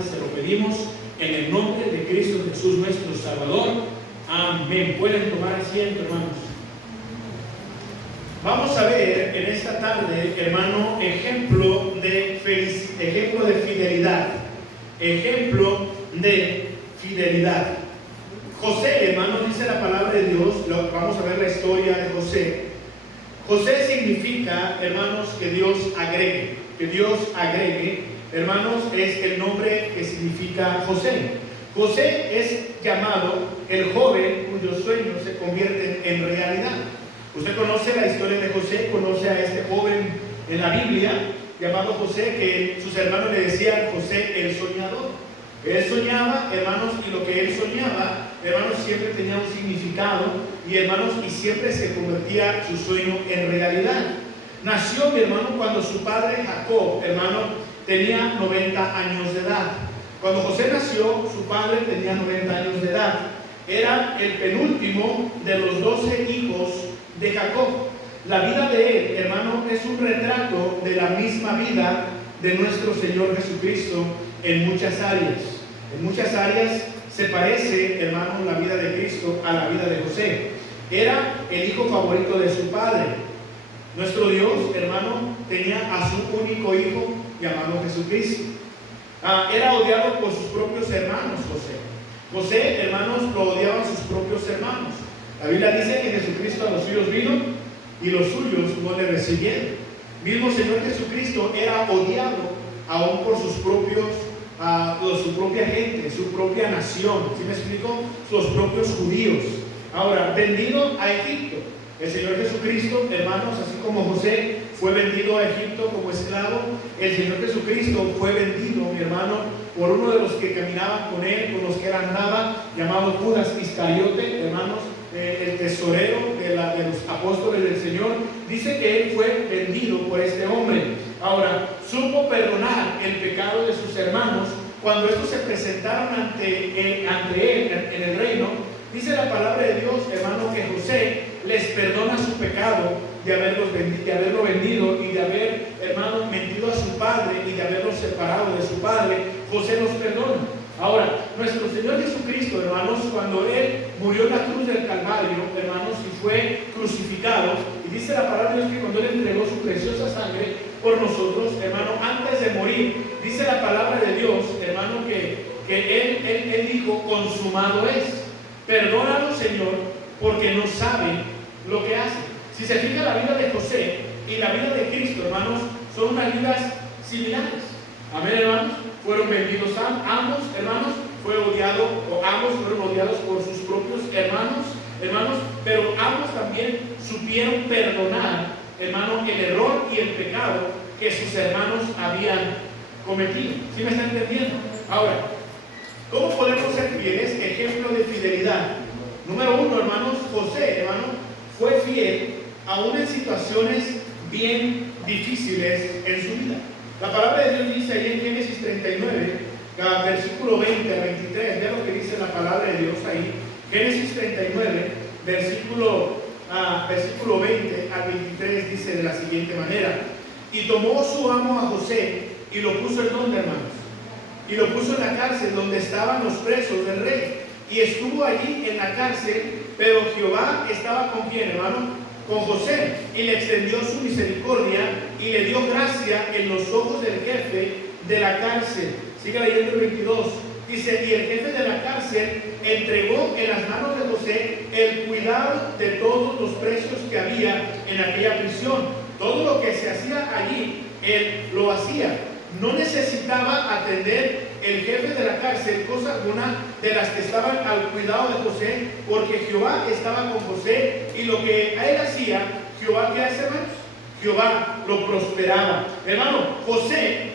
Padre, se lo pedimos en el nombre de Cristo Jesús, nuestro Salvador. Amén. Pueden tomar asiento, hermanos. Vamos a ver en esta tarde, hermano, ejemplo de fidelidad. Ejemplo de fidelidad. José, hermanos, dice la palabra de Dios. Vamos a ver la historia de José. José significa, hermanos, que Dios agregue. Que Dios agregue, hermanos, es el nombre que significa José. José es llamado el joven cuyos sueños se convierten en realidad. Usted conoce la historia de José, conoce a este joven en la Biblia llamado José, que sus hermanos le decían José el soñador. Él soñaba, hermanos, y lo que él soñaba, hermanos, siempre tenía un significado, y hermanos, y siempre se convertía su sueño en realidad. Nació, mi hermano, cuando su padre Jacob, hermano, tenía 90 años de edad. Cuando José nació, su padre tenía 90 años de edad. Era el penúltimo de los 12 hijos de Jacob. La vida de él, hermano, es un retrato de la misma vida de nuestro Señor Jesucristo en muchas áreas. En muchas áreas se parece, hermano, la vida de Cristo a la vida de José. Era el hijo favorito de su padre. Nuestro Dios, hermano, tenía a su único hijo llamado Jesucristo. Era odiado por sus propios hermanos, José. José, hermanos, lo odiaban sus propios hermanos. La Biblia dice que Jesucristo a los suyos vino y los suyos no le recibieron. Mismo Señor Jesucristo era odiado aún por sus propios, su propia gente, su propia nación. ¿Sí me explico? Los propios judíos. Ahora, vendido a Egipto. El Señor Jesucristo, hermanos, así como José fue vendido a Egipto como esclavo, el Señor Jesucristo fue vendido, mi hermano, por uno de los que caminaban con él, con los que él andaba, llamado Judas Iscariote, hermanos, el tesorero de los apóstoles del Señor. Dice que él fue vendido por este hombre. Ahora, supo perdonar el pecado de sus hermanos cuando estos se presentaron ante él en el reino. Dice la palabra de Dios, hermano, que José les perdona su pecado de haberlo vendido y de haber, hermano, mentido a su padre y de haberlo separado de su padre. José los perdona. Ahora, nuestro Señor Jesucristo, hermanos, cuando Él murió en la cruz del Calvario, hermanos, y fue crucificado, y dice la palabra de Dios que cuando Él entregó su preciosa sangre por nosotros, hermano, antes de morir, dice la palabra de Dios, hermano, que Él dijo, consumado es. Perdónalo, Señor, porque no saben lo que hacen. Si se fija, la vida de José y la vida de Cristo, hermanos, son unas vidas similares. Amén, hermanos. Fueron vendidos ambos, hermanos, ambos fueron odiados por sus propios hermanos, pero ambos también supieron perdonar, hermano, el error y el pecado que sus hermanos habían cometido. ¿Sí me están entendiendo? Ahora, ¿cómo podemos ser fieles? Ejemplo de fidelidad. Número uno, hermanos, José, hermano, fue fiel aún en situaciones bien difíciles en su vida. La palabra de Dios dice ahí en Génesis 39, versículo 20 al 23, vea lo que dice la palabra de Dios ahí. Génesis 39, versículo 20 al 23 dice de la siguiente manera: y tomó su amo a José y lo puso en donde, hermanos, y lo puso en la cárcel donde estaban los presos del rey, y estuvo allí en la cárcel, pero Jehová estaba con quién, hermano, con José, y le extendió su misericordia y le dio gracia en los ojos del jefe de la cárcel. Sigue leyendo el 22. Dice, y el jefe de la cárcel entregó en las manos de José el cuidado de todos los presos que había en aquella prisión. Todo lo que se hacía allí, él lo hacía. No necesitaba atender el jefe de la cárcel cosa alguna de las que estaban al cuidado de José, porque Jehová estaba con José, y lo que a él hacía, Jehová, ¿qué hace, hermanos? Jehová lo prosperaba. Hermano, José,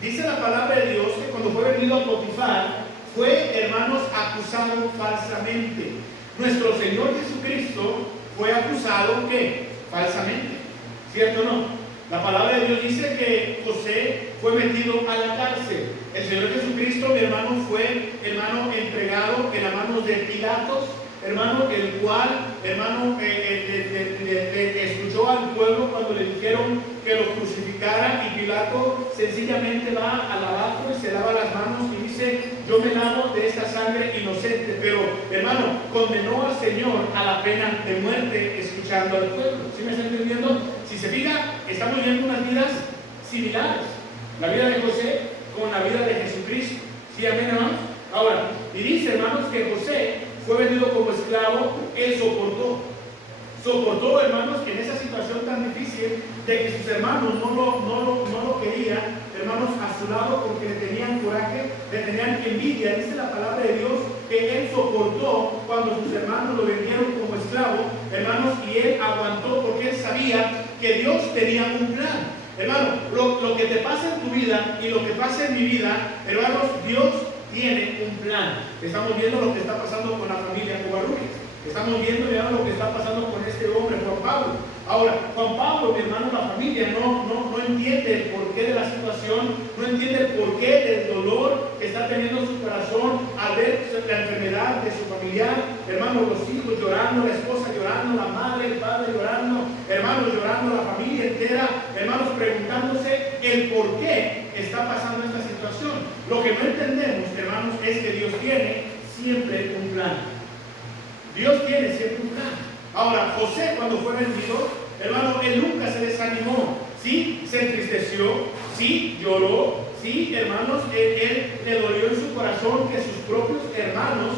dice la palabra de Dios que cuando fue vendido a Potifar, fue, hermanos, acusado falsamente. Nuestro Señor Jesucristo fue acusado, ¿qué? Falsamente. ¿Cierto o no? La palabra de Dios dice que José fue metido a la cárcel. El Señor Jesucristo, mi hermano, fue, hermano, entregado en las manos de Pilatos, hermano, el cual, hermano, le escuchó al pueblo cuando le dijeron que lo crucificaran, y Pilato sencillamente va al lavatorio y se lava las manos y dice, yo me lavo de esta sangre inocente, pero hermano, condenó al Señor a la pena de muerte escuchando al pueblo. ¿Sí me está entendiendo? Si se fija, estamos viendo unas vidas similares. La vida de José con la vida de Jesucristo. ¿Sí, amén, hermanos? Ahora, y dice, hermanos, que José fue vendido como esclavo, él soportó, hermanos, que en esa situación tan difícil de que sus hermanos no lo querían, hermanos, a su lado porque le tenían coraje, le tenían envidia. Dice la palabra de Dios que él soportó cuando sus hermanos lo vendieron como esclavo, hermanos, y él aguantó porque él sabía que Dios tenía un plan. Hermano, lo que te pasa en tu vida y lo que pasa en mi vida, hermanos, Dios tiene un plan. Estamos viendo lo que está pasando con la familia Covarrubias. Estamos viendo ya lo que está pasando con este hombre, Juan Pablo. Ahora, Juan Pablo, mi hermano, la familia no entiende el porqué de la situación, no entiende el porqué del dolor que está teniendo su corazón al ver la enfermedad de su familiar. Hermano, los hijos llorando, la esposa llorando, la madre, el padre llorando, hermanos llorando, la familia entera, hermanos preguntándose el por qué está pasando esta situación. Lo que no entendemos, hermanos, es que Dios tiene siempre un plan. Dios tiene siempre un plan. Ahora, José, cuando fue vendido, hermano, él nunca se desanimó. Sí, se entristeció, sí, lloró, sí, hermanos, él le dolió en su corazón que sus propios hermanos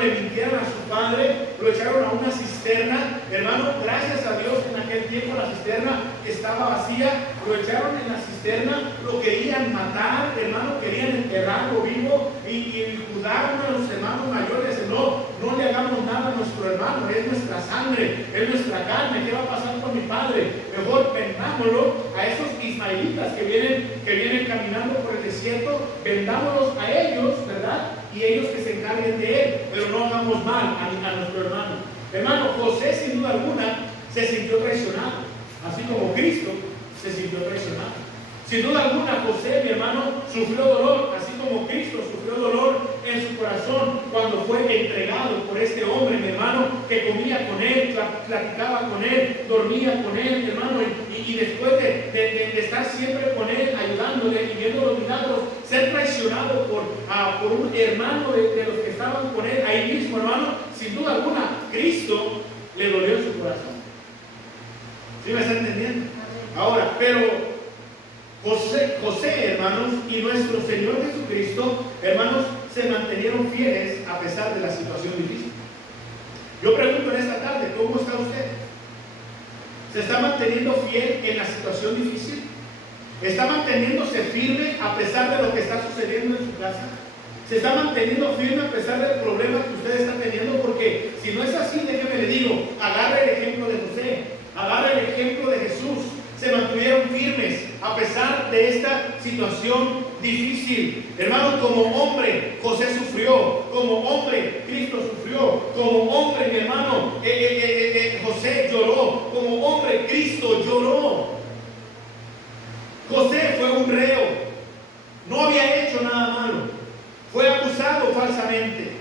le mintieran a su padre, lo echaron a una cisterna. Hermano, gracias a Dios en aquel tiempo la cisterna estaba vacía, lo echaron en la cisterna, lo querían matar, hermano, querían enterrarlo vivo, y Judá, uno de los hermanos mayores, no le hagamos nada a nuestro hermano, es nuestra sangre, es nuestra carne, ¿qué va a pasar con mi padre? Mejor vendámoslo a esos ismaelitas que vienen caminando por el desierto, vendámoslos a ellos, ¿verdad? Y ellos que se encarguen de él, pero no hagamos mal a nuestro hermano. Hermano, José sin duda alguna se sintió traicionado, así como Cristo se sintió traicionado. Sin duda alguna, José, mi hermano, sufrió dolor, así como Cristo sufrió dolor en su corazón cuando fue entregado por este hombre, mi hermano, que comía con él, platicaba con él, dormía con él, mi hermano, y después de estar siempre con él, ayudándole y viendo los milagros, ser traicionado por un hermano de los que estaban con él ahí mismo, hermano, sin duda alguna, Cristo le dolió en su corazón. ¿Sí me está entendiendo? Ahora, pero José, hermanos, y nuestro Señor Jesucristo, hermanos, se mantenieron fieles a pesar de la situación difícil. Yo pregunto en esta tarde, ¿cómo está usted? ¿Se está manteniendo fiel en la situación difícil? ¿Está manteniéndose firme a pesar de lo que está sucediendo en su casa? ¿Se está manteniendo firme a pesar del problema que usted está teniendo? Porque si no es así, déjeme le digo, agarre el ejemplo de José, agarre el ejemplo de Jesús. Se mantuvieron firmes a pesar de esta situación difícil. Hermano, como hombre, José sufrió. Como hombre, Cristo sufrió. Como hombre, mi hermano, José lloró. Como hombre, Cristo lloró. José fue un reo. No había hecho nada malo. Fue acusado falsamente.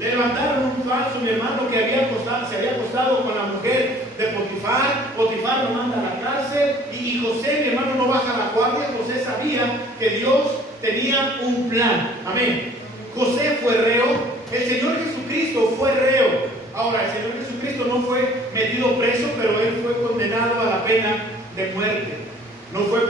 Le levantaron un falso, mi hermano, que se había acostado con la mujer de Potifar. Potifar lo manda a la cárcel. Y José, mi hermano, no baja la guardia. José sabía que Dios tenía un plan. Amén. José fue reo. El Señor Jesucristo fue reo. Ahora, el Señor Jesucristo no fue metido preso, pero él fue condenado a la pena de muerte. No fue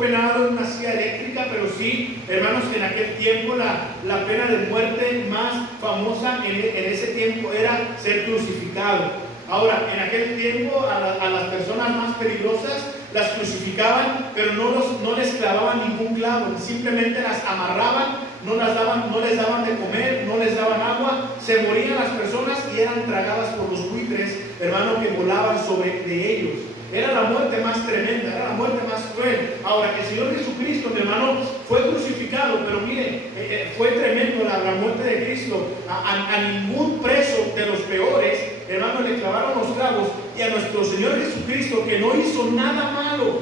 penado en una silla eléctrica, pero sí, hermanos, que en aquel tiempo la pena de muerte más famosa en ese tiempo era ser crucificado. Ahora, en aquel tiempo a las personas más peligrosas las crucificaban, pero no les clavaban ningún clavo, simplemente las amarraban, no les daban de comer, no les daban agua, se morían las personas y eran tragadas por los buitres, hermano, que volaban sobre de ellos. Era la muerte más tremenda, era la muerte más cruel. Ahora, el Señor Jesucristo, mi hermano, fue crucificado, pero mire, fue tremendo la muerte de Cristo. A ningún preso de los peores, hermano, le clavaron los clavos, y a nuestro Señor Jesucristo, que no hizo nada malo,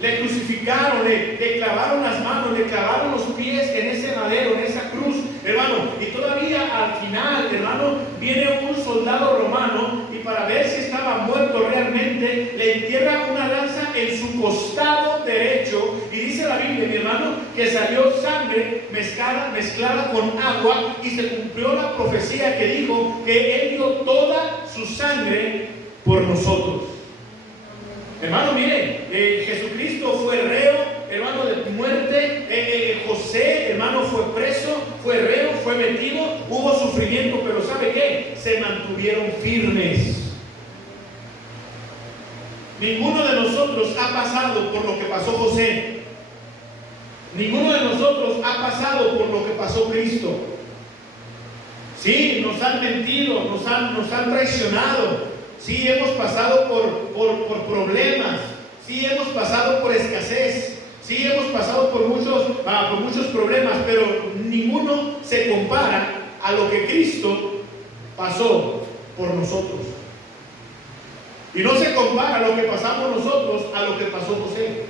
le crucificaron, le clavaron las manos, le clavaron los pies en ese madero, en esa cruz, hermano, y todavía al final, hermano, viene un soldado romano, y para ver si estaba muerto realmente, le entierra una lanza en su costado derecho, y dice la Biblia, mi hermano, que salió sangre, mezclada mezclada con agua, y se cumplió la profecía que dijo que Él dio toda su sangre por nosotros. Hermano, mire, Jesucristo fue reo, hermano, de muerte. José, hermano, fue preso, fue reo, fue metido, hubo sufrimiento, pero ¿sabe qué? Se mantuvieron firmes. Ninguno de nosotros ha pasado por lo que pasó José. Ninguno de nosotros ha pasado por lo que pasó Cristo. Sí, nos han mentido, nos han traicionado. Sí, hemos pasado por problemas. Sí, hemos pasado por escasez. Sí, hemos pasado por muchos problemas, pero ninguno se compara a lo que Cristo pasó por nosotros. Y no se compara lo que pasamos nosotros a lo que pasó José.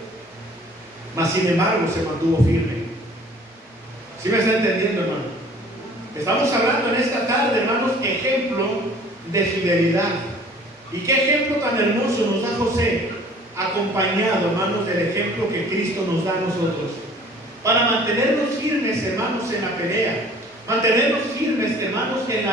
Mas sin embargo se mantuvo firme. ¿Sí me está entendiendo, hermano? Estamos hablando en esta tarde, hermanos, ejemplo de fidelidad. ¿Y qué ejemplo tan hermoso nos da José? Acompañado, hermanos, del ejemplo que Cristo nos da a nosotros. Para mantenernos firmes, hermanos, en la pelea. Mantenernos firmes, hermanos, en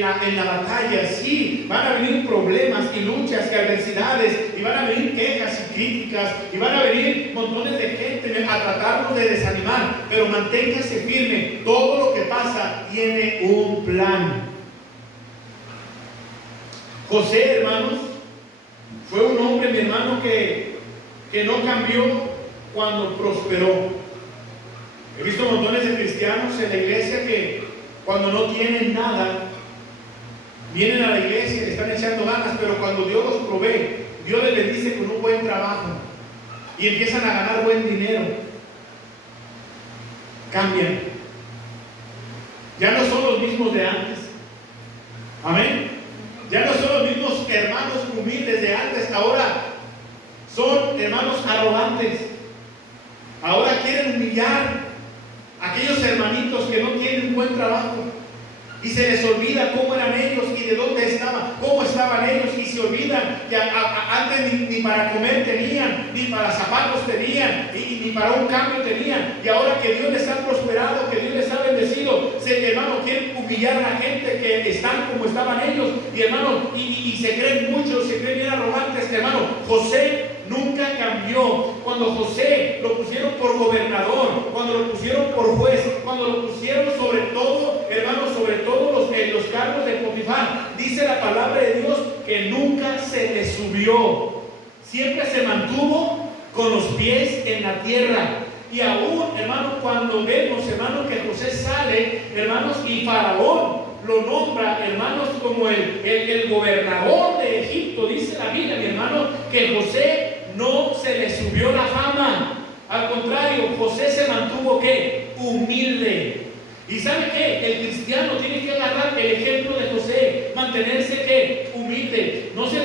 la batalla. Sí, van a venir problemas y luchas y adversidades, y van a venir quejas y críticas, y van a venir montones de gente a tratarnos de desanimar, pero manténgase firme. Todo lo que pasa tiene un plan. José, hermanos, fue un hombre, mi hermano, que no cambió cuando prosperó. He visto montones de cristianos en la iglesia que cuando no tienen nada, vienen a la iglesia y le están echando ganas, pero cuando Dios los provee, Dios les bendice con un buen trabajo y empiezan a ganar buen dinero, cambian. Ya no son los mismos de antes. Amén. Ya no son los mismos hermanos humildes de antes. Ahora son hermanos arrogantes. Ahora quieren humillar a aquellos hermanitos que no tienen buen trabajo, y se les olvida cómo eran ellos y de dónde estaban, cómo estaban ellos, y se olvidan que antes ni para comer tenían, ni para zapatos tenían, ni para un cambio tenían, y ahora que Dios les ha prosperado, que Dios les ha bendecido, hermano, quieren humillar a la gente que están como estaban ellos, y hermano, y se creen muchos, se creen bien arrogantes. Hermano, José nunca cambió. Cuando José lo pusieron por gobernador, cuando lo pusieron por juez, cuando lo pusieron sobre todo, hermanos, sobre todos los cargos de Potifar, dice la palabra de Dios que nunca se le subió. Siempre se mantuvo con los pies en la tierra. Y aún, hermanos, cuando vemos, hermanos, que José sale, hermanos, y Faraón lo nombra, hermanos, como el gobernador de Egipto, dice la Biblia, mi hermano, que José no se le subió la fama. Al contrario, José se mantuvo, ¿qué? Humilde. ¿Y sabe qué? El cristiano tiene que agarrar el ejemplo de José, mantenerse, ¿qué? Humilde. ¿No se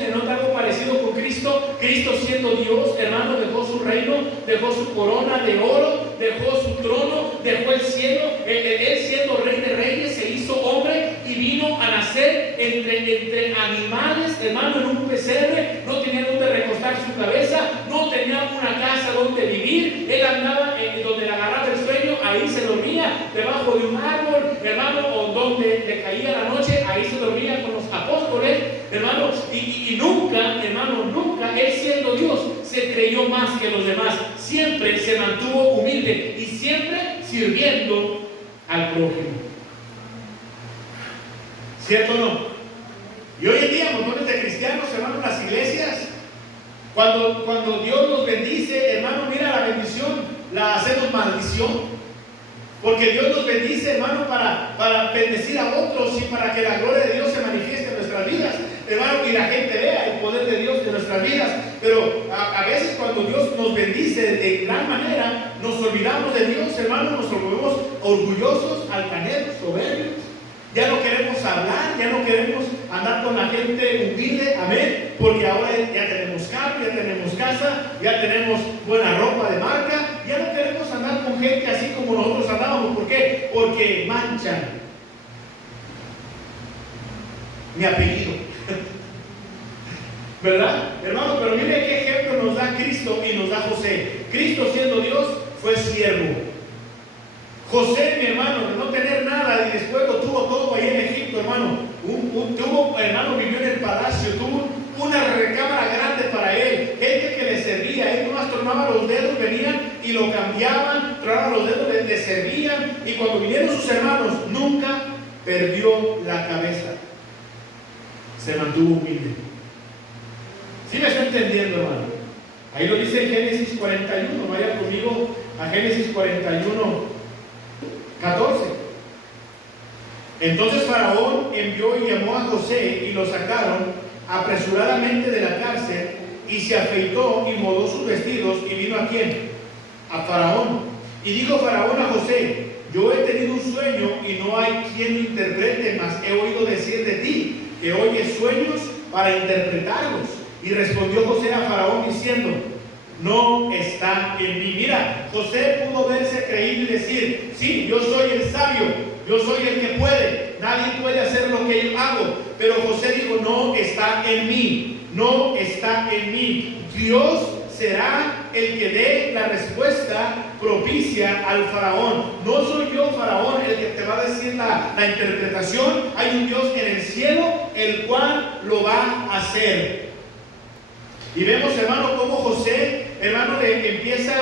le nota algo parecido con Cristo? Cristo siendo Dios, hermano, dejó su reino, dejó su corona de oro, dejó su trono, dejó el cielo. Él siendo rey de reyes se hizo hombre y vino a nacer entre animales, hermano, en un pesebre. No tenía donde recostar su cabeza, no tenía una casa donde vivir. Él andaba donde le agarraba el sueño, ahí se dormía, debajo de un árbol, hermano, o donde le caía la noche, ahí se dormía con los apóstoles, hermano, y nunca, hermano, nunca, él siendo Dios, se creyó más que los demás. Siempre se mantuvo humilde y siempre sirviendo al prójimo. ¿Cierto o no? Y hoy en día, montones de cristianos, hermano, en las iglesias, cuando Dios nos bendice, hermano, mira la bendición, la hacemos maldición. Porque Dios nos bendice, hermano, para bendecir a otros y para que la gloria de Dios se manifieste en nuestras vidas, hermano, y la gente vea el poder de Dios en nuestras vidas. Pero a veces cuando Dios nos bendice de gran manera, nos olvidamos de Dios, hermano, nos volvemos orgullosos, altaneros, soberbios. Ya no queremos hablar, ya no queremos andar con la gente humilde, amén, porque ahora ya tenemos carro, ya tenemos casa, ya tenemos buena ropa de marca, ya no queremos andar con gente así como nosotros andábamos. ¿Por qué? Porque manchan mi apellido. ¿Verdad? Hermano, pero mire qué ejemplo nos da Cristo y nos da José. Cristo siendo Dios fue siervo. José, mi hermano, de no tener nada y después lo tuvo todo ahí en Egipto, hermano. Hermano, vivió en el palacio, tuvo una recámara grande para él, gente que le servía. Él nomás tornaba los dedos, venían y lo cambiaban, tornaban los dedos, le servían. Y cuando vinieron sus hermanos, nunca perdió la cabeza. Se mantuvo humilde. ¿Sí me está entendiendo, hermano? Ahí lo dice en Génesis 41. Vaya conmigo a Génesis 41, 14. Entonces Faraón envió y llamó a José y lo sacaron apresuradamente de la cárcel, y se afeitó y modó sus vestidos y vino ¿a quién? A Faraón. Y dijo Faraón a José: yo he tenido un sueño y no hay quien lo interprete, mas he oído decir de ti que oyes sueños para interpretarlos. Y respondió José a Faraón diciendo: no está en mí. Mira, José pudo verse creíble y decir: sí, yo soy el sabio, yo soy el que puede, nadie puede hacer lo que yo hago. Pero José dijo: no está en mí, no está en mí. Dios será el que dé la respuesta propicia al Faraón. No soy yo, Faraón, el que te va a decir la interpretación. Hay un Dios en el cielo el cual lo va a hacer. Y vemos, hermano, cómo José, hermano, le empieza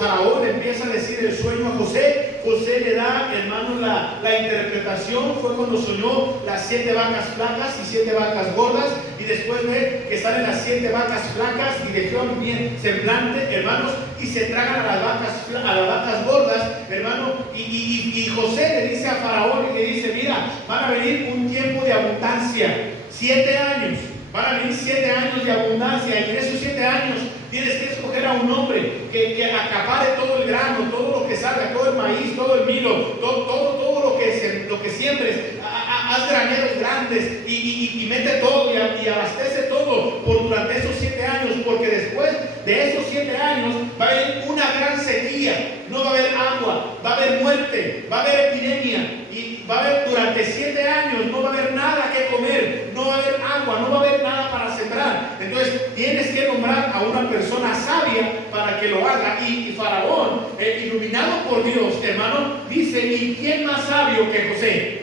Faraón le empieza a decir el sueño a José. José le da, hermano, la interpretación. Fue cuando soñó las 7 vacas flacas y 7 vacas gordas. Y después ve que salen las 7 vacas flacas y de un bien semblante, hermanos, y se tragan a las vacas gordas, hermano. Y José le dice a Faraón y le dice: mira, van a venir un tiempo de abundancia, 7 años. Van a venir 7 años de abundancia, y en esos 7 años tienes que escoger a un hombre que acapare todo el grano, todo lo que salga, todo el maíz, todo el milo, todo lo que siembres. Haz graneros grandes y mete todo y abastece todo durante esos 7 años, porque después de esos 7 años va a haber una gran sequía, no va a haber agua, va a haber muerte, va a haber epidemia, y va a haber durante 7 años no va a haber nada que comer, no va a haber agua, no va a haber nada para sembrar. Entonces tienes que nombrar a una persona sabia para que lo haga. Y Faraón, iluminado por Dios, hermano, dice: ¿y quién más sabio que José?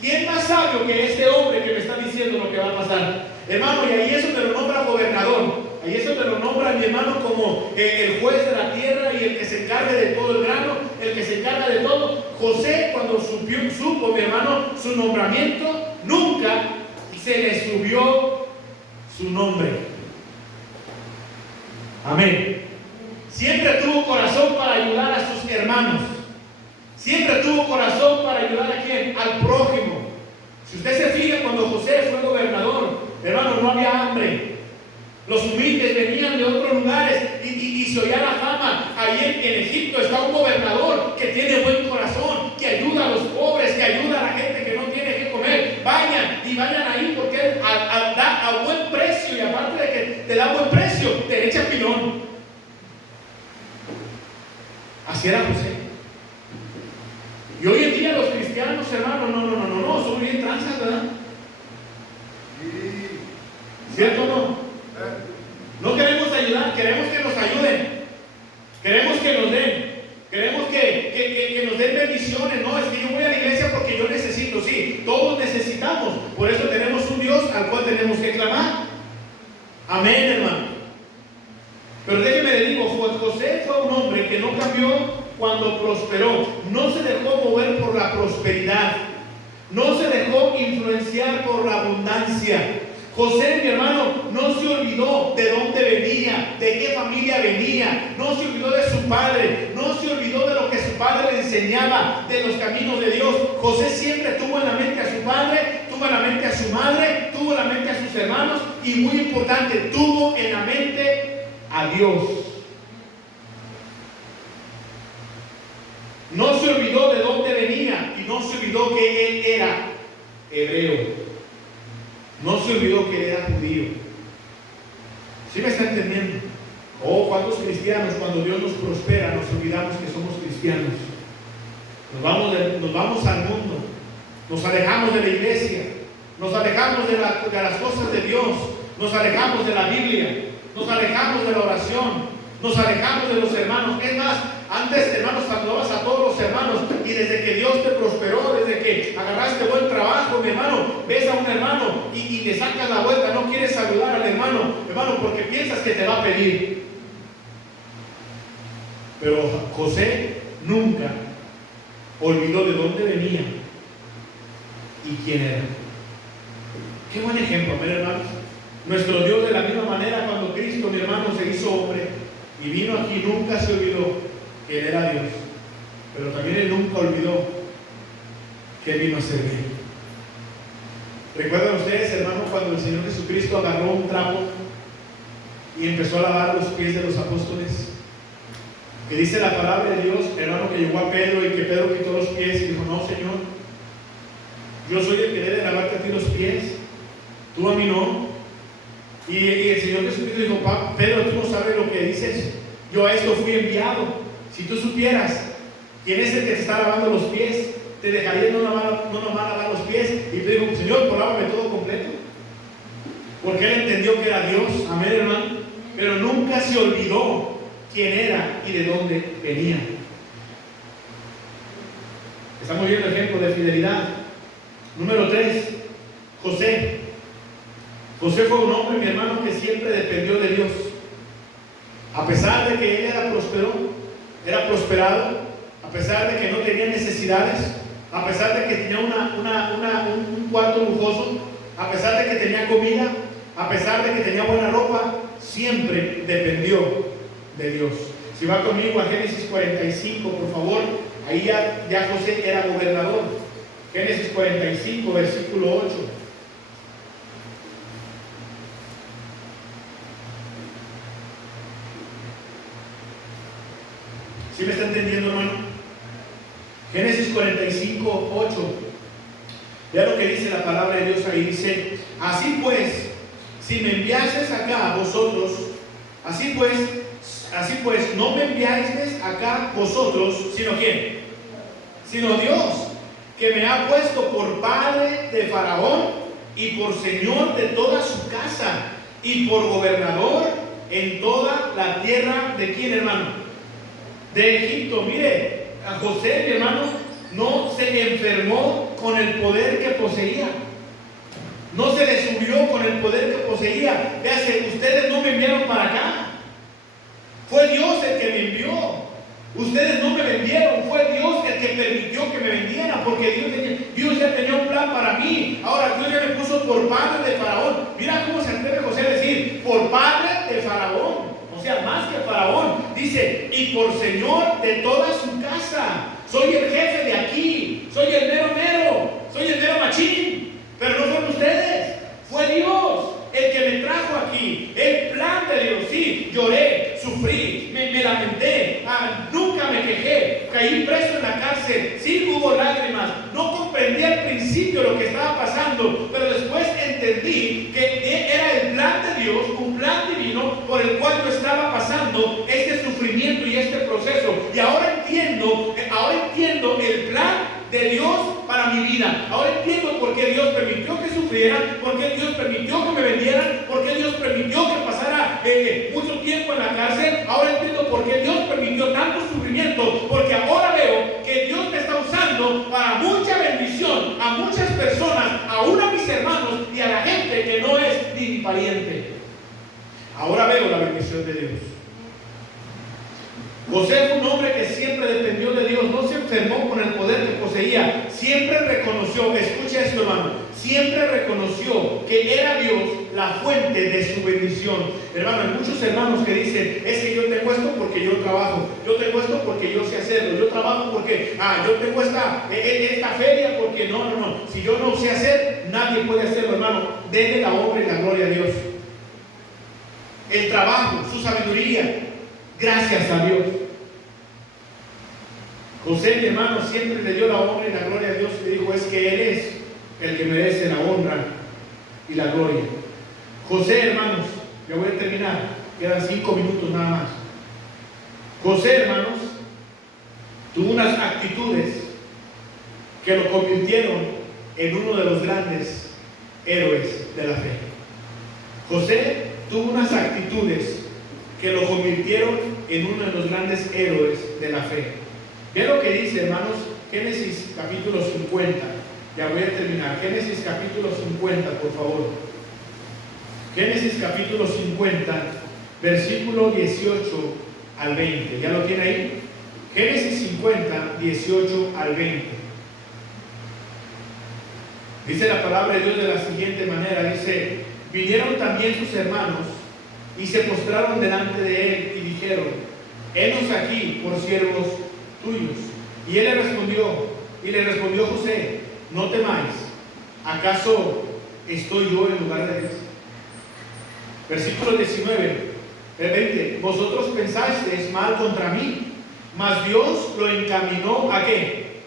¿Quién más sabio que este hombre que me está diciendo lo que va a pasar? Hermano, y ahí es donde lo nombra gobernador. Ahí es donde lo nombra, mi hermano, como el juez de la tierra y el que se encargue de todo el grano, el que se encarga de todo. José, cuando supo, mi hermano, su nombramiento, nunca se le subió su nombre. Amén. Siempre tuvo corazón para ayudar a sus hermanos. Siempre tuvo corazón para ayudar ¿a quién? Al prójimo. Si usted se fija, cuando José fue gobernador, hermano, no había hambre. Los humildes venían de otros lugares y se oía la fama. Ahí en Egipto está un gobernador que tiene buen corazón, que ayuda a los pobres, que ayuda a la gente que no tiene que comer. Vayan ahí, porque él da a buen precio, y aparte de que te da buen precio, te echa pilón. Así era José. Y hoy en día los cristianos, hermanos, no, son bien tranzas, ¿verdad? ¿Cierto o no? No queremos ayudar, queremos que nos ayuden, queremos que nos den, queremos que nos den bendiciones. No, es que yo voy a la iglesia porque yo necesito. Sí, todos necesitamos. Por eso tenemos un Dios al cual tenemos que clamar. Amén, hermano. Pero déjeme le digo, José fue un hombre que no cambió cuando prosperó. No se dejó mover por la prosperidad, no se dejó influenciar por la abundancia. José, mi hermano, no se olvidó de dónde venía, de qué familia venía, no se olvidó de su padre, no se olvidó de lo que su padre le enseñaba, de los caminos de Dios. José siempre tuvo en la mente a su padre, tuvo en la mente a su madre, tuvo en la mente a sus hermanos, y muy importante, tuvo en la mente a Dios. No se olvidó de dónde venía, y no se olvidó que él era hebreo. No se olvidó que era judío. ¿Sí me está entendiendo? Oh, ¿cuántos cristianos, cuando Dios nos prospera, nos olvidamos que somos cristianos? Nos vamos al mundo, nos alejamos de la iglesia, nos alejamos de las cosas de Dios, nos alejamos de la Biblia, nos alejamos de la oración, nos alejamos de los hermanos. Es más, antes, hermanos, cuando vas a todos desde que Dios te prosperó, desde que agarraste buen trabajo, mi hermano, ves a un hermano y le sacas la vuelta, no quieres saludar al hermano, porque piensas que te va a pedir. Pero José nunca olvidó de dónde venía y quién era. Qué buen ejemplo, mi hermanos. Nuestro Dios, de la misma manera, cuando Cristo, mi hermano, se hizo hombre y vino aquí, nunca se olvidó que Él era Dios, pero también Él nunca olvidó que Él vino a servir. ¿Recuerdan ustedes, hermano, cuando el Señor Jesucristo agarró un trapo y empezó a lavar los pies de los apóstoles? Que dice la palabra de Dios, hermano, que llegó a Pedro y que Pedro quitó los pies y dijo: no, Señor, yo soy el que debe lavarte a ti los pies, tú a mí no. Y el Señor Jesucristo dijo: Pedro, tú no sabes lo que dices, yo a esto fui enviado. Si tú supieras quién es el que te está lavando los pies, te dejaría no nomás lavar los pies. Y te dijo: Señor, por lávame todo completo. Porque Él entendió que era Dios, amén, hermano. Pero nunca se olvidó quién era y de dónde venía. Estamos viendo ejemplo de fidelidad. Número 3, José. José fue un hombre, mi hermano, que siempre dependió de Dios. A pesar de que él era prosperado, a pesar de que no tenía necesidades, a pesar de que tenía un cuarto lujoso, a pesar de que tenía comida, a pesar de que tenía buena ropa, siempre dependió de Dios. Si va conmigo a Génesis 45, por favor, ahí ya José era gobernador. Génesis 45, versículo 8. ¿Sí me está entendiendo, hermano? Génesis 45, 8. Vea lo que dice la palabra de Dios ahí. Dice: así pues, si me enviases acá a vosotros, así pues, no me enviáis acá vosotros, sino ¿quién? Sino Dios, que me ha puesto por padre de Faraón y por señor de toda su casa y por gobernador en toda la tierra de ¿quién, hermano? De Egipto. Mire, a José, mi hermano, no se enfermó con el poder que poseía, no se le subió con el poder que poseía. Véase, ustedes no me enviaron para acá, fue Dios el que me envió. Ustedes no me vendieron, fue Dios el que permitió que me vendiera, porque Dios ya tenía un plan para mí. Ahora Dios ya me puso por padre de Faraón. Mira cómo se atreve José a decir: por padre de Faraón, o sea, más que Faraón. Dice: y por señor de toda su casa. Soy el jefe de aquí, soy el mero, soy el mero machín. Pero no fueron ustedes, fue Dios el que me trajo aquí. El plan de Dios. Sí, lloré, sufrí, me lamenté, nunca me quejé, caí preso en la cárcel, sí hubo lágrimas, no comprendí al principio lo que estaba pasando, pero después entendí que era el plan de Dios, un plan divino por el cual yo estaba pasando este sufrimiento y este proceso. Y ahora entiendo el plan de Dios para mi vida. Ahora entiendo por qué Dios permitió que sufrieran, por qué Dios permitió que me vendieran, por qué Dios permitió que pasara mucho tiempo en la cárcel. Ahora entiendo por qué Dios permitió tanto sufrimiento, porque ahora veo que Dios me está usando para mucha bendición a muchas personas, aún a mis hermanos y a la gente que no es ni mi pariente. Ahora veo la bendición de Dios. José fue un hombre que siempre dependió de Dios, no se enfermó con el poder que poseía, siempre reconoció, escucha esto, hermano, siempre reconoció que era Dios la fuente de su bendición. Hermano, hay muchos hermanos que dicen: es que yo tengo esto porque yo trabajo, yo tengo esto porque yo sé hacerlo, yo trabajo porque yo tengo esta feria porque no, si yo no sé hacer, nadie puede hacerlo, hermano. Denle la honra y la gloria a Dios. El trabajo, su sabiduría, gracias a Dios. José, mi hermano, siempre le dio la honra y la gloria a Dios y le dijo: es que Él es el que merece la honra y la gloria. José, hermanos, ya voy a terminar, quedan 5 minutos nada más. José, hermanos, tuvo unas actitudes que lo convirtieron en uno de los grandes héroes de la fe. José tuvo unas actitudes que lo convirtieron en uno de los grandes héroes de la fe. Vean lo que dice, hermanos, Génesis capítulo 50. Ya voy a terminar. Génesis capítulo 50, por favor. Génesis capítulo 50, versículo 18 al 20. ¿Ya lo tiene ahí? Génesis 50, 18 al 20. Dice la palabra de Dios de la siguiente manera. Dice: vinieron también sus hermanos y se postraron delante de él y dijeron: henos aquí por siervos tuyos. Y él le respondió José: no temáis, ¿acaso estoy yo en lugar de Dios? Versículo 19, el 20: vosotros pensasteis mal contra mí, mas Dios lo encaminó ¿a qué?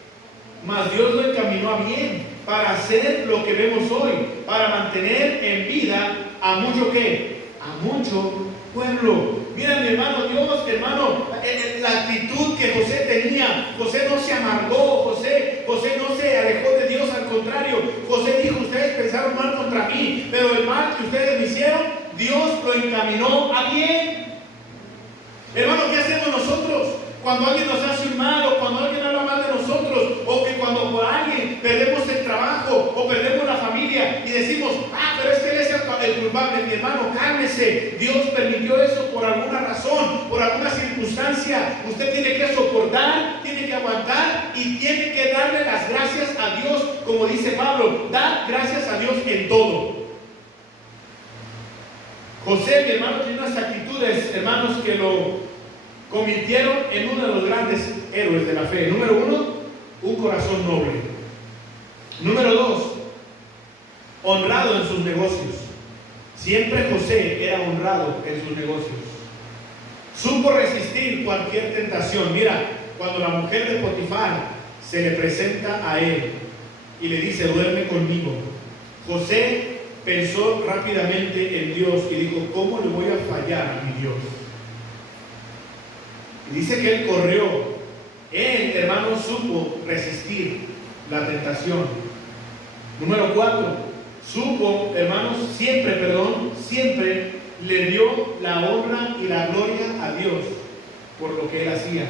Mas Dios lo encaminó a bien, para hacer lo que vemos hoy, para mantener en vida a mucho ¿qué? A mucho pueblo. Mira, mi hermano, Dios, hermano, la actitud que José tenía. José no se amargó, José no se alejó de Dios, al contrario. José dijo: ustedes pensaron mal contra mí, pero el mal que ustedes me hicieron, Dios lo encaminó a bien. Hermano, ¿qué hacemos nosotros cuando alguien nos hace un mal, o cuando alguien habla mal de nosotros, o que cuando por alguien perdemos el trabajo o perdemos la familia y decimos: pero es que él es el culpable? Mi hermano, cálmese. Dios permitió eso por alguna razón, por alguna circunstancia. Usted tiene que soportar, tiene que aguantar y tiene que darle las gracias a Dios, como dice Pablo: dar gracias a Dios en todo. José, mi hermano, tiene unas actitudes, hermanos, que lo convirtieron en uno de los grandes héroes de la fe. Número uno, un corazón noble. Número dos, honrado en sus negocios. Siempre José era honrado en sus negocios. Supo resistir cualquier tentación. Mira, cuando la mujer de Potifar se le presenta a él y le dice: duerme conmigo, José pensó rápidamente en Dios y dijo: ¿cómo le voy a fallar a mi Dios? Y dice que él corrió. Él, hermano, supo resistir la tentación. Número 4, supo, hermanos, siempre le dio la honra y la gloria a Dios por lo que él hacía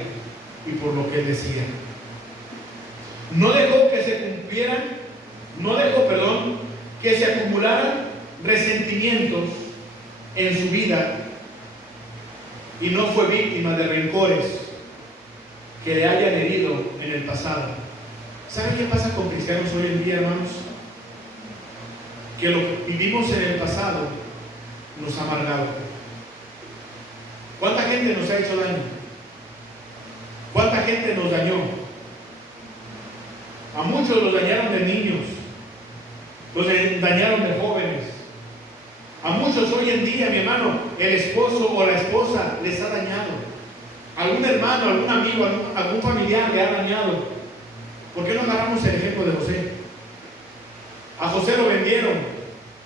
y por lo que él decía. No dejó que se cumplieran, que se acumularan resentimientos en su vida, y no fue víctima de rencores que le hayan herido en el pasado. ¿Saben qué pasa con cristianos hoy en día, hermanos? Que lo que vivimos en el pasado nos ha amargado. ¿Cuánta gente nos ha hecho daño? ¿Cuánta gente nos dañó? A muchos los dañaron de niños, los dañaron de jóvenes. A muchos hoy en día, mi hermano, el esposo o la esposa les ha dañado. Algún hermano, algún amigo, algún familiar le ha dañado. ¿Por qué no agarramos el ejemplo de José? A José lo vendieron,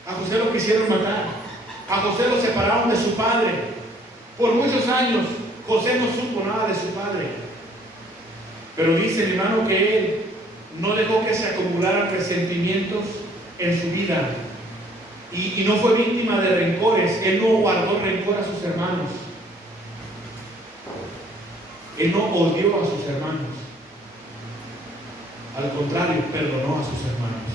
a José lo quisieron matar, a José lo separaron de su padre. Por muchos años José no supo nada de su padre. Pero dice, mi hermano, que él no dejó que se acumularan resentimientos en su vida. Y no fue víctima de rencores. Él no guardó rencor a sus hermanos. Él no odió a sus hermanos. Al contrario, perdonó a sus hermanos.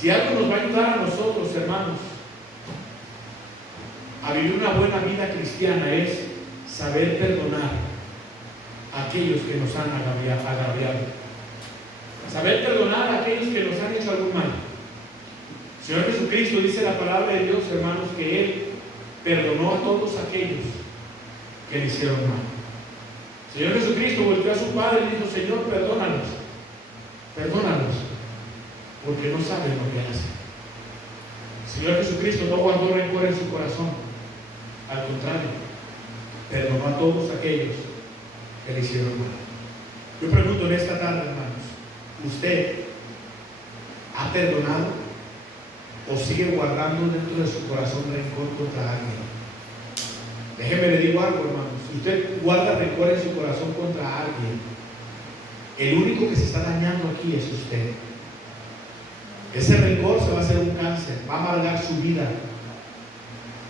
Si algo nos va a ayudar a nosotros, hermanos, a vivir una buena vida cristiana, es saber perdonar a aquellos que nos han agraviado. Saber perdonar a aquellos que nos han hecho algún mal. Señor Jesucristo, dice la palabra de Dios, hermanos, que Él perdonó a todos aquellos que le hicieron mal. Señor Jesucristo volvió a su Padre y dijo: Señor, perdónalos, porque no saben lo que hacen. Señor Jesucristo no guardó rencor en su corazón. Al contrario, perdonó a todos aquellos que le hicieron mal. Yo pregunto en esta tarde, hermanos, ¿usted ha perdonado o sigue guardando dentro de su corazón rencor contra alguien? Déjeme le digo algo, hermanos. Si usted guarda rencor en su corazón contra alguien, el único que se está dañando aquí es usted. Ese rencor se va a hacer un cáncer, va a amargar su vida,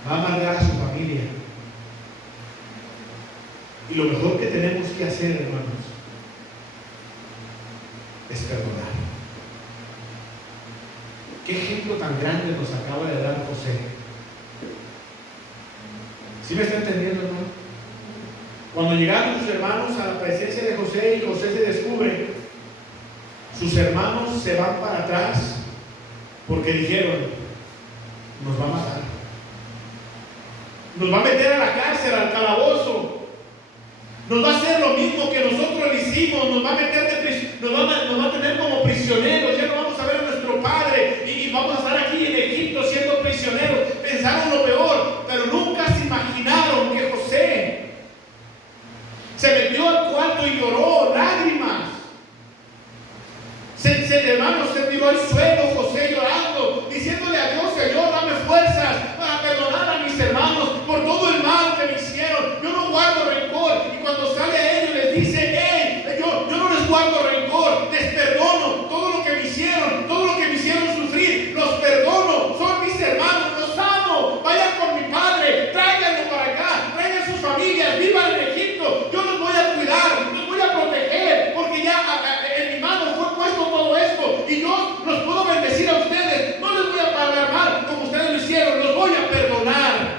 va a amargar a su familia. Y lo mejor que tenemos que hacer, hermanos, ejemplo tan grande nos acaba de dar José. ¿Sí me está entendiendo, hermano? Cuando llegaron sus hermanos a la presencia de José y José se descubre, sus hermanos se van para atrás porque dijeron: nos va a matar, nos va a meter a la cárcel, al calabozo, nos va a hacer lo mismo que nosotros le hicimos, nos va a meter nos va a tener como prisioneros, ya no vamos a ver a nuestro padre y vamos a estar aquí en Egipto siendo prisioneros. Pensaron lo peor, pero nunca se imaginaron que José se metió al cuarto y lloró lágrimas. Hermano, se tiró al suelo José llorando, diciéndole a Dios: Señor, dame fuerzas para perdonar a mis hermanos por todo el mal que me hicieron. Yo no guardo rencor. Y cuando sale a ellos les dice: hey, yo no les guardo rencor, les perdono todo lo que me hicieron, todo lo que me hicieron sufrir, los perdono, son mis hermanos, los amo. Vayan con mi padre, tráiganlo para acá, traigan sus familias, vivan en Egipto. Yo los voy a cuidar, los voy a proteger, porque ya en mi mano fue puesto todo esto y yo los puedo bendecir a ustedes. No les voy a pagar mal como ustedes lo hicieron, los voy a perdonar.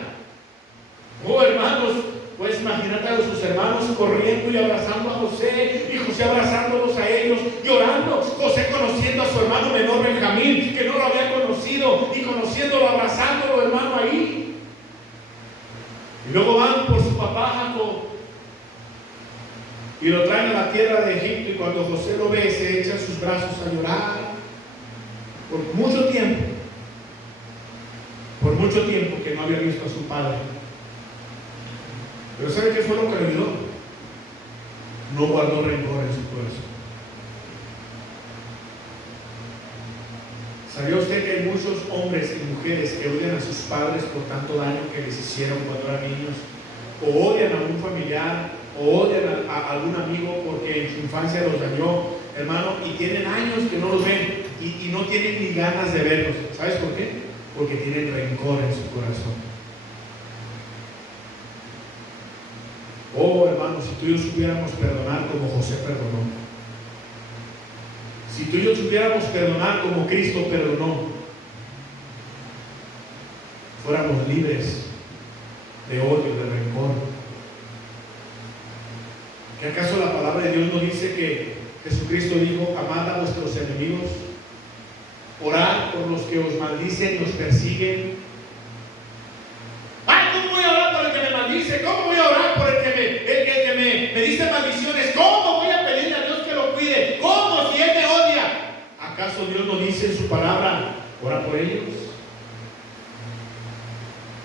Oh, hermanos, pues imagínate a sus hermanos corriendo y abrazando a José, y José abrazándolos a ellos, llorando. José conociendo a su hermano menor Benjamín, que no lo había conocido, y conociéndolo, abrazándolo, hermano, ahí. Y luego van por su papá Jacob y lo traen a la tierra de Egipto, y cuando José lo ve, se echa en sus brazos a llorar por mucho tiempo que no había visto a su padre. Pero ¿sabe qué fue lo que le ayudó? No guardó rencor en su corazón. ¿Sabía usted que hay muchos hombres y mujeres que odian a sus padres por tanto daño que les hicieron cuando eran niños? O odian a un familiar, o odian a algún amigo porque en su infancia los dañó, hermano, y tienen años que no los ven y no tienen ni ganas de verlos. ¿Sabes por qué? Porque tienen rencor en su corazón. Oh, hermano, si tú y yo supiéramos perdonar como José perdonó, si tú y yo supiéramos perdonar como Cristo perdonó, fuéramos libres de odio, de rencor. ¿Que acaso la palabra de Dios no dice que Jesucristo dijo: amad a vuestros enemigos, orad por los que os maldicen y os persiguen? ¡Ay, cómo voy a orar por el que me maldice! ¿Cómo voy a orar por el que me dice maldiciones? ¿Cómo voy a pedirle a Dios que lo cuide? ¿Cómo, si Él me odia? ¿Acaso Dios no dice en su palabra: ora por ellos?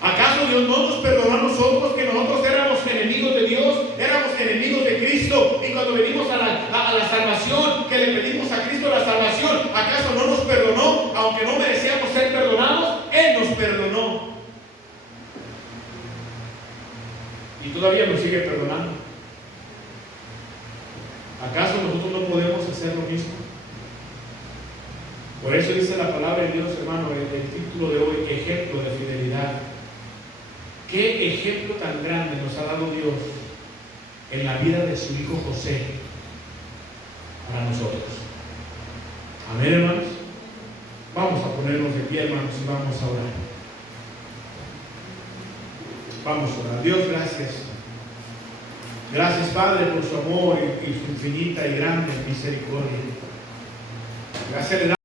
¿Acaso Dios no nos perdonó a nosotros, que nosotros éramos enemigos de Dios, éramos enemigos de Cristo, y cuando venimos a la salvación, que le pedimos a Cristo la salvación, ¿acaso no nos perdonó? Aunque no merecíamos ser perdonados, Él nos perdonó. Y todavía nos sigue perdonando. ¿Acaso nosotros no podemos hacer lo mismo? Por eso dice la palabra de Dios, hermano, el título de hoy: ejemplo de fidelidad. ¿Qué ejemplo tan grande nos ha dado Dios en la vida de su hijo José para nosotros? Amén, hermanos. Vamos a ponernos de pie, hermanos, y vamos a orar. Vamos a orar. Dios, gracias. Gracias, Padre, por su amor y su infinita y grande misericordia. Gracias le damos.